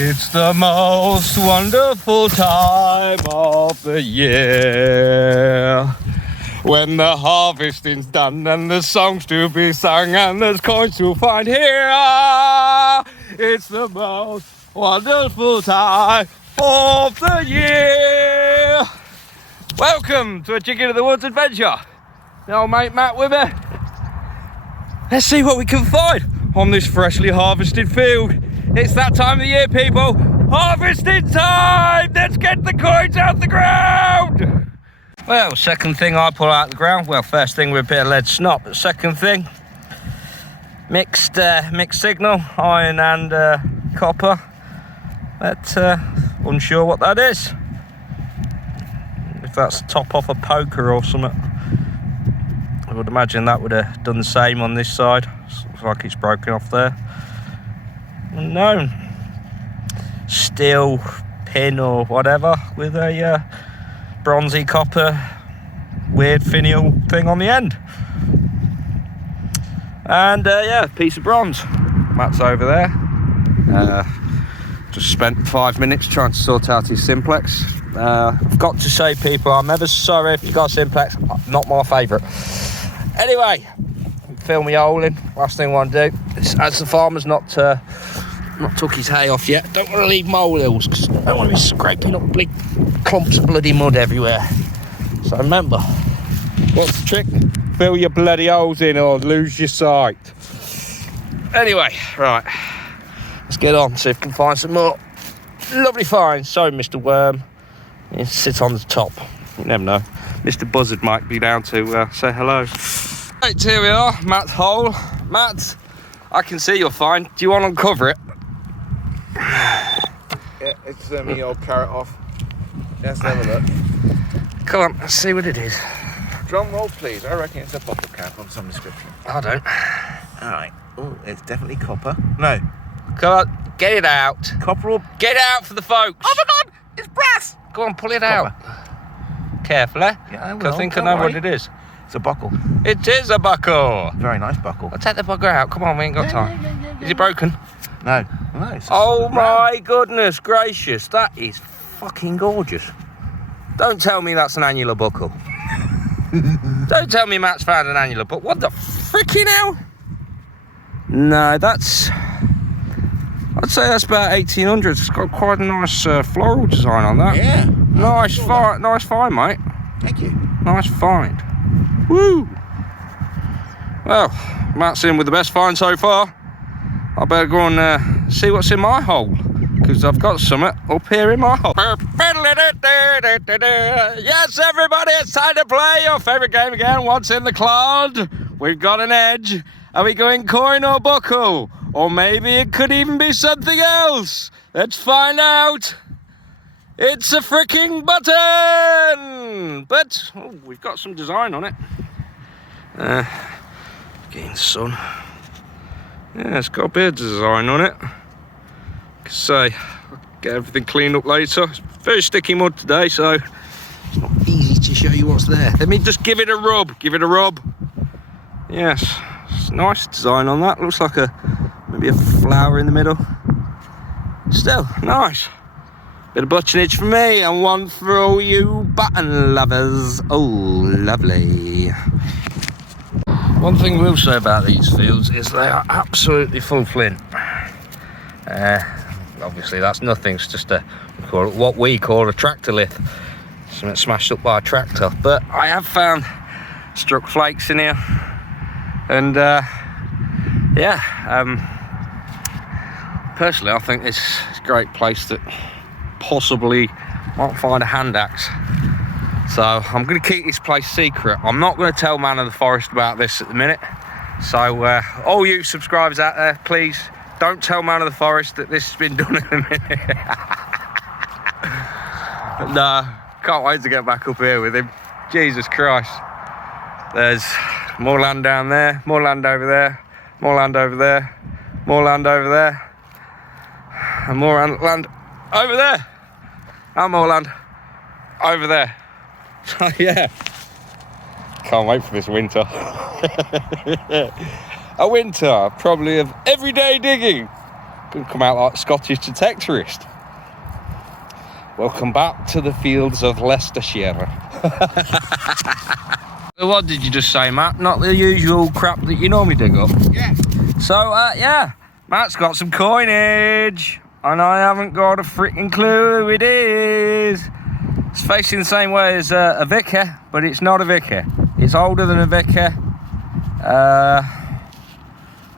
It's the most wonderful time of the year, when the harvesting's done and the songs to be sung and there's coins to find here. It's the most wonderful time of the year. Welcome to a Chicken of the Woods adventure. The old mate Matt with me. Let's see what we can find on this freshly harvested field. It's that time of the year, people. Harvesting time! Let's get the coins out the ground! Well, second thing I pull out the ground. Well, first thing with a bit of lead snot, but second thing, mixed signal, iron and copper. But unsure what that is. If that's the top off a poker or something. I would imagine that would have done the same on this side. Looks like it's broken off there. Unknown. Steel pin or whatever with a bronzy copper weird finial thing on the end. And yeah, piece of bronze. Matt's over there. Just spent 5 minutes trying to sort out his simplex. I've got to say, people, I'm ever sorry if you got a simplex. Not my favourite. Anyway, fill me hole in. Last thing I want to do is, as the farmer's not took his hay off yet, don't want to leave molehills because I don't want to be scraping up big clumps of bloody mud everywhere. So remember, what's the trick? Fill your bloody holes in or lose your sight. Anyway, right, let's get on, see if we can find some more lovely finds. Sorry, Mr. Worm, you sit on the top, you never know. Mr. Buzzard might be down to say hello. Right, here we are, Matt's hole. Matt, I can see you're fine. Do you want to uncover it? Yeah, it's me old carrot off. Let's have a look. Come on, let's see what it is. Drum roll, please. I reckon it's a bottle cap on some description. I don't. Alright. Oh, it's definitely copper. No. Come on, get it out. Copper or... Get it out for the folks. Oh my god! It's brass! Go on, pull it Copper. out. Carefully. Yeah, I will. I think I know what it is. It's a buckle. It is a buckle. Very nice buckle. I'll take the bugger out. Come on, we ain't got time. Is it broken? No. No, it's Oh my goodness gracious. That is fucking gorgeous. Don't tell me that's an annular buckle. Don't tell me Matt's found an annular buckle. What the freaking hell? No, that's... I'd say that's about 1800. It's got quite a nice floral design on that. Yeah. Nice find, mate. Thank you. Nice find. Woo! Well, Matt's in with the best find so far. I better go and see what's in my hole, because I've got something up here in my hole. Yes, everybody, it's time to play your favourite game again. What's in the clod? We've got an edge. Are we going coin or buckle? Or maybe it could even be something else. Let's find out. It's a freaking button! But oh, we've got some design on it. Getting sun. Yeah, it's got a bit of design on it. Like I say, I'll get everything cleaned up later. It's very sticky mud today, so it's not easy to show you what's there. Let me just give it a rub. Give it a rub. Yes, it's a nice design on that. Looks like maybe a flower in the middle. Still, nice. Bit of buttonage for me and one for all you button lovers. Oh, lovely. One thing we'll say about these fields is they are absolutely full flint. Obviously that's nothing, it's just what we call a tractor lith. Something smashed up by a tractor. But I have found struck flakes in here. And yeah, personally I think it's a great place that possibly might find a hand axe. So I'm going to keep this place secret. I'm not going to tell Man of the Forest about this at the minute. So all you subscribers out there, please don't tell Man of the Forest that this has been done in a minute. No, can't wait to get back up here with him. Jesus Christ. There's more land down there, more land over there, more land over there, more land over there, and more land over there, and more land over there. So yeah, can't wait for this winter. A winter probably of everyday digging Couldn't come out like Scottish detectorist. Welcome back to the fields of Leicestershire. What did you just say, Matt? Not the usual crap that you normally dig up? Yeah. So, yeah, Matt's got some coinage, and I haven't got a freaking clue who it is. It's facing the same way as a vicar, but it's not a vicar. It's older than a vicar.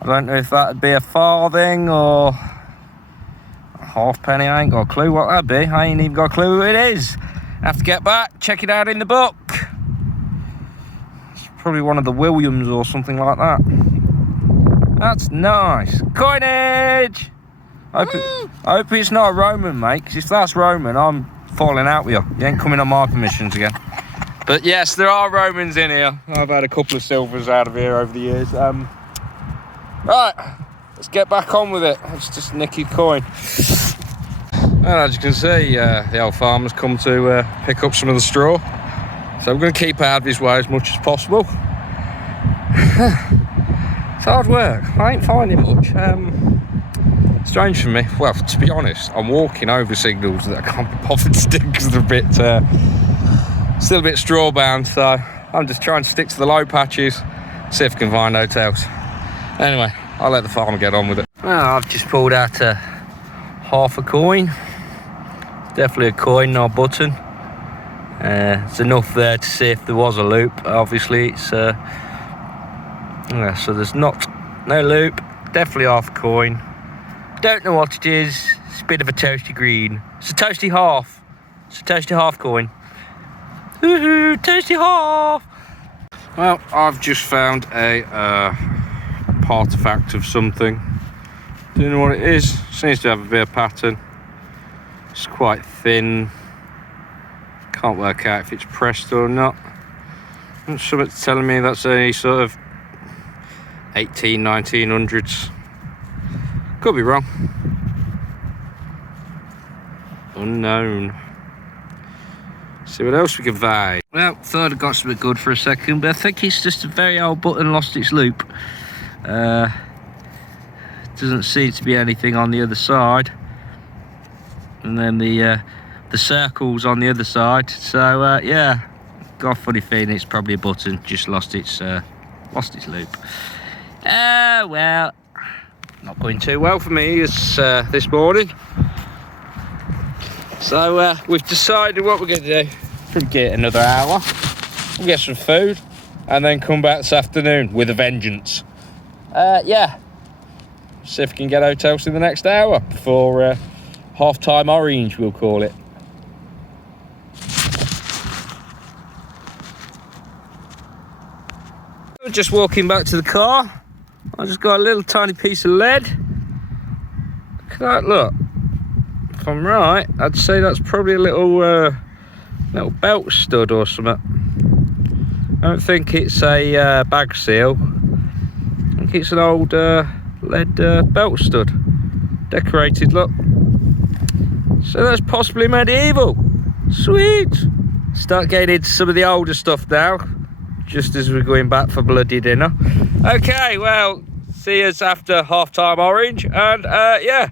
I don't know if that'd be a farthing or a halfpenny. I ain't got a clue what that'd be. I ain't even got a clue who it is. Have to get back, check it out in the book. It's probably one of the Williams or something like that. That's nice. Coinage! I hope it's not a Roman, mate, because if that's Roman, I'm falling out with you. You ain't coming on my permissions again. But yes, there are Romans in here. I've had a couple of silvers out of here over the years. Right, let's get back on with it. It's just Nicky's coin. And as you can see, the old farmer's come to pick up some of the straw. So we're going to keep out of his way as much as possible. It's hard work. I ain't finding much. Strange for me. Well, to be honest, I'm walking over signals that I can't be bothered to stick because they're a bit, still a bit straw bound. So I'm just trying to stick to the low patches, see if I can find hotels. Anyway, I'll let the farmer get on with it. Well, I've just pulled out half a coin. Definitely a coin, not a button. There's enough there to see if there was a loop. Obviously, it's yeah, so there's no loop. Definitely half a coin. Don't know what it is. It's a bit of a toasty green. It's a toasty half. It's a toasty half coin. Woohoo! Toasty half. Well, I've just found a artifact of something. Don't know what it is. Seems to have a bit of pattern. It's quite thin. Can't work out if it's pressed or not. Something's telling me that's a sort of 1900s. Could be wrong. Unknown. See what else we can find. Well, thought I got something good for a second, but I think it's just a very old button lost its loop. Doesn't seem to be anything on the other side, and then the circle's on the other side. So yeah, got a funny feeling it's probably a button just lost its loop. Well, not going too well for me this morning. So we've decided what we're going to do. Probably get another hour, we'll get some food, and then come back this afternoon with a vengeance. Yeah, see if we can get hotels in the next hour before half-time orange, we'll call it. Just walking back to the car. I just got a little tiny piece of lead. Look at that, look. If I'm right, I'd say that's probably a little belt stud or something. I don't think it's a bag seal. I think it's an old lead belt stud. Decorated, look. So that's possibly medieval. Sweet. Start getting into some of the older stuff now, just as we're going back for bloody dinner. Okay, well, see us after half-time orange, and yeah,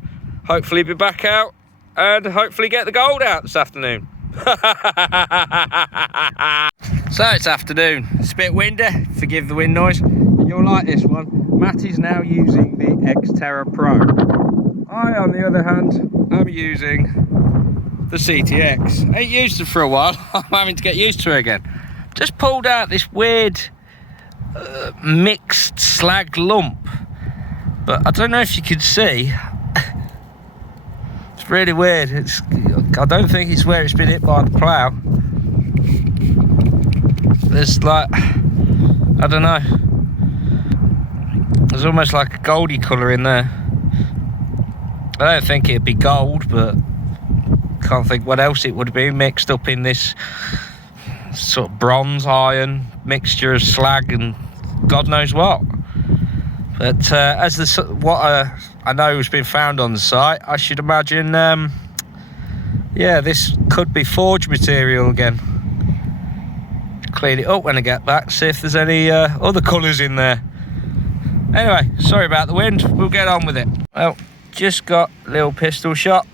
hopefully be back out and hopefully get the gold out this afternoon. So it's afternoon. It's a bit windy, forgive the wind noise. You'll like this one. Matt is now using the Xterra Pro. I, on the other hand, am using the CTX. I ain't used it for a while. I'm having to get used to it again. Just pulled out this weird mixed slag lump, but I don't know if you can see. It's really weird. I don't think it's where it's been hit by the plough. There's like, I don't know, there's almost like a goldy colour in there. I don't think it'd be gold, but can't think what else it would be mixed up in this sort of bronze iron mixture of slag and God knows what. But as what I know has been found on the site, I should imagine yeah, this could be forged material again. Clean it up when I get back, see if there's any other colours in there. Anyway, sorry about the wind, we'll get on with it. Well, just got a little pistol shot.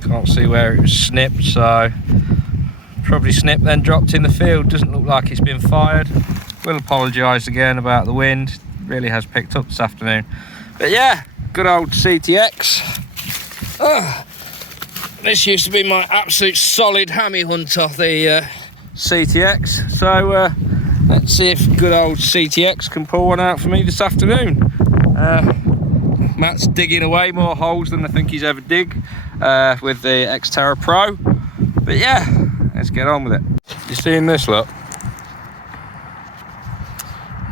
Can't see where it was snipped, so probably snipped then dropped in the field. Doesn't look like it's been fired. Will apologise again about the wind. It really has picked up this afternoon. But yeah, good old CTX. This used to be my absolute solid hammy hunter, the CTX. So let's see if good old CTX can pull one out for me this afternoon. Matt's digging away more holes than I think he's ever dig with the Xterra Pro. But yeah, let's get on with it. You seeing this, look?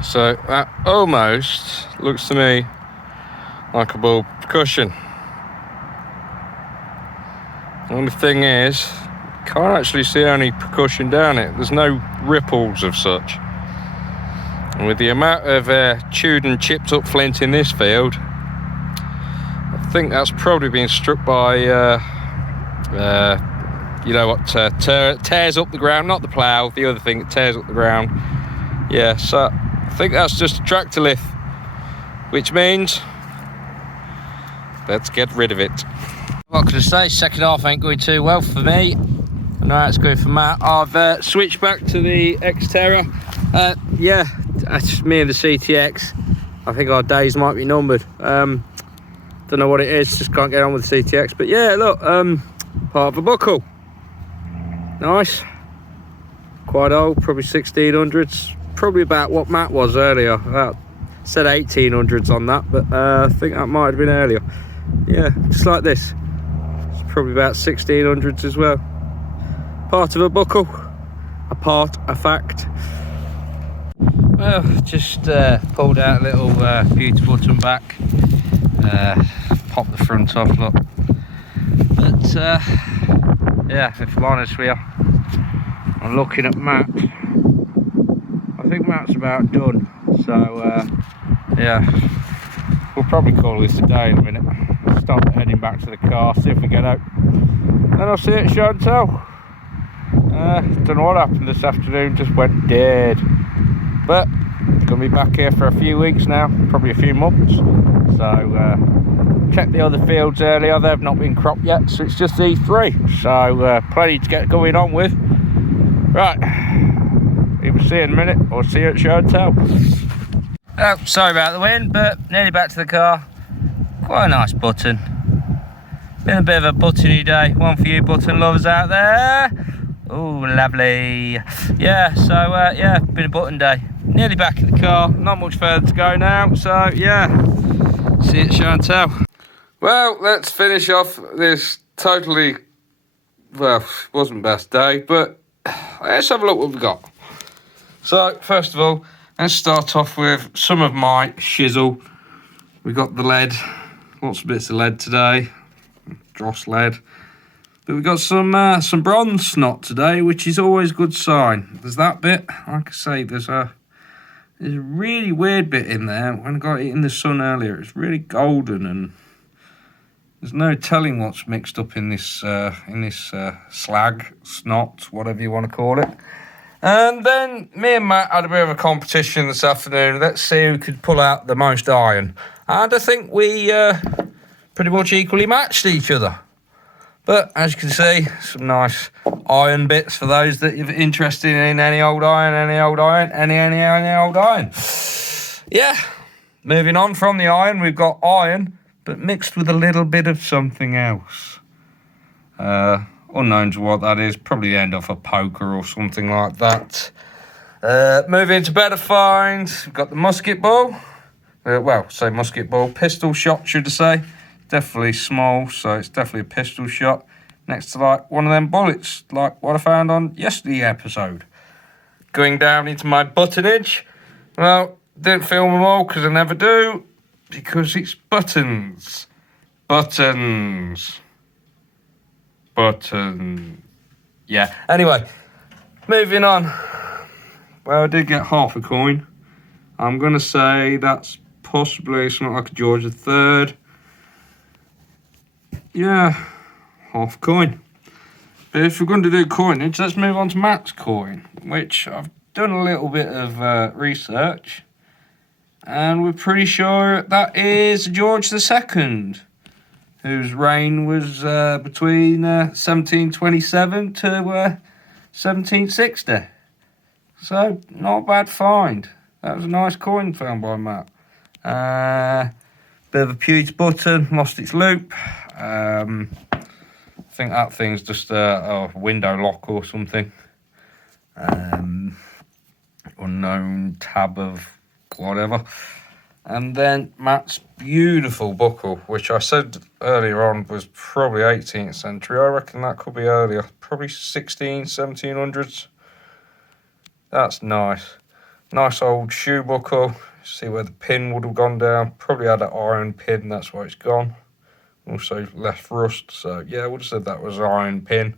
So that almost looks to me like a ball percussion. The only thing is, can't actually see any percussion down it. There's no ripples of such. And with the amount of chewed and chipped up flint in this field, I think that's probably been struck by, you know what, tears up the ground, not the plough, the other thing that tears up the ground. Yeah, so I think that's just a tractor lift, which means let's get rid of it. What can I say? Second half ain't going too well for me. I know how it's going for Matt. I've switched back to the Xterra. Yeah, that's me and the CTX. I think our days might be numbered. Don't know what it is, just can't get on with the CTX. But yeah, look, part of a buckle. Nice. Quite old, probably 1600s. Probably about what Matt was earlier. Said 1800s on that, but I think that might have been earlier. Yeah, just like this. It's probably about 1600s as well. Part of a buckle, a fact. Well, just pulled out a little beauty button back, popped the front off, look. But yeah, if I'm honest with you, I'm looking at Matt. I think Matt's about done, so yeah, we'll probably call this a day in a minute. Start heading back to the car, see if we get out. Then I'll see it at show and tell. Don't know what happened this afternoon, just went dead. But gonna be back here for a few weeks now, probably a few months. So checked the other fields earlier, they've not been cropped yet, so it's just these three. So plenty to get going on with. Right, either see you in a minute or see you at show and tell. Oh, sorry about the wind, but nearly back to the car. Quite a nice button. Been a bit of a buttony day. One for you button lovers out there. Oh, lovely. Yeah, so yeah, been a button day. Nearly back in the car. Not much further to go now. So yeah, see you at show and tell. Well, let's finish off this totally, well, wasn't best day, but let's have a look what we've got. So first of all, let's start off with some of my shizzle. We got the lead, lots of bits of lead today, dross lead. But we've got some bronze snot today, which is always a good sign. There's that bit, like I say, there's a really weird bit in there. When I got it in the sun earlier, it's really golden, and there's no telling what's mixed up in this slag, snot, whatever you want to call it. And then me and Matt had a bit of a competition this afternoon. Let's see who could pull out the most iron. And I think we pretty much equally matched each other. But as you can see, some nice iron bits for those that are interested in any old iron. Yeah, moving on from the iron, we've got iron, but mixed with a little bit of something else. Unknown to what that is, probably the end of a poker or something like that. Moving to better finds, we've got the musket ball. Musket ball, pistol shot, should I say. Definitely small, so it's definitely a pistol shot. Next to like one of them bullets, like what I found on yesterday's episode. Going down into my buttonage. Well, didn't film them all because I never do. Because it's buttons. Buttons. Yeah, anyway, moving on. Well, I did get half a coin. I'm going to say that's possibly something like a George III. Yeah, half a coin. But if we're going to do coinage, let's move on to Matt's coin, which I've done a little bit of research. And we're pretty sure that is George II, whose reign was between 1727 to 1760. So, not a bad find. That was a nice coin found by Matt. Bit of a pewter button, lost its loop. I think that thing's just a window lock or something. Unknown tab of whatever. And then Matt's beautiful buckle, which I said earlier on was probably 18th century. I reckon that could be earlier, probably 1700s. That's nice. Nice old shoe buckle. See where the pin would have gone down. Probably had an iron pin, that's why it's gone. Also left rust, so yeah, I would have said that was an iron pin.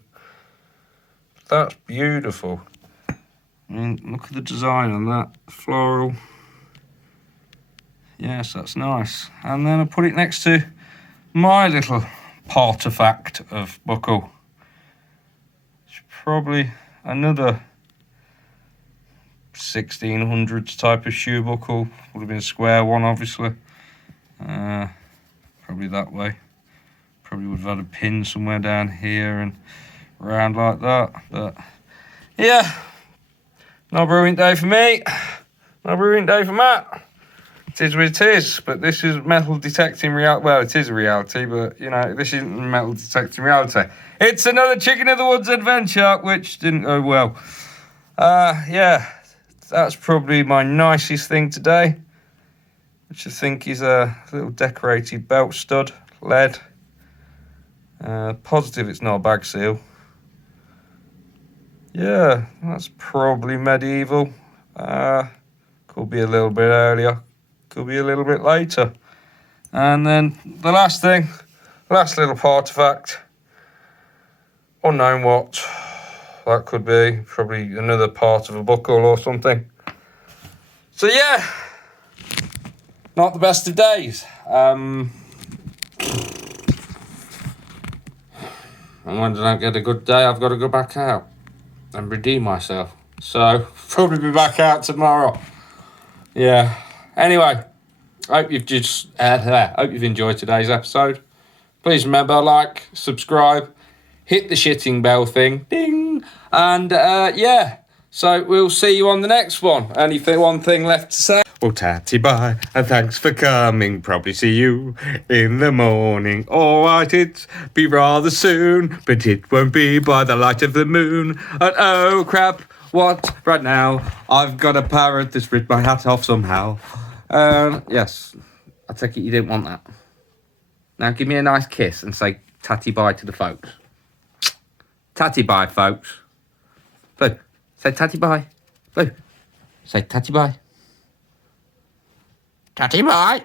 That's beautiful. I mean, look at the design on that. Floral. Yes, that's nice. And then I put it next to my little artifact of buckle. It's probably another 1600s type of shoe buckle. Would have been a square one, obviously. Probably that way. Probably would have had a pin somewhere down here and around like that. But yeah, not a brilliant day for me. Not a brilliant day for Matt. It is what it is, but this is metal detecting reality. Well, it is a reality, but, you know, this isn't metal detecting reality. It's another Chicken of the Woods adventure, which didn't go well. Yeah, that's probably my nicest thing today, which I think is a little decorated belt stud, lead. Positive it's not a bag seal. Yeah, that's probably medieval. Could be a little bit earlier. Could be a little bit later. And then the last thing, last little artifact. Unknown what that could be. Probably another part of a buckle or something. So yeah, not the best of days. And when I don't get a good day, I've got to go back out and redeem myself. So probably be back out tomorrow. Yeah. Anyway, hope you've enjoyed today's episode. Please remember, like, subscribe, hit the shitting bell thing, ding, and yeah. So we'll see you on the next one. Only one thing left to say. Well, tatty bye, and thanks for coming. Probably see you in the morning. All right, it's be rather soon, but it won't be by the light of the moon. And oh crap, what right now? I've got a parrot that's ripped my hat off somehow. Yes, I take it you didn't want that. Now give me a nice kiss and say tatty bye to the folks. Tatty bye, folks. Blue, say tatty bye. Blue, say tatty bye. Tatty bye.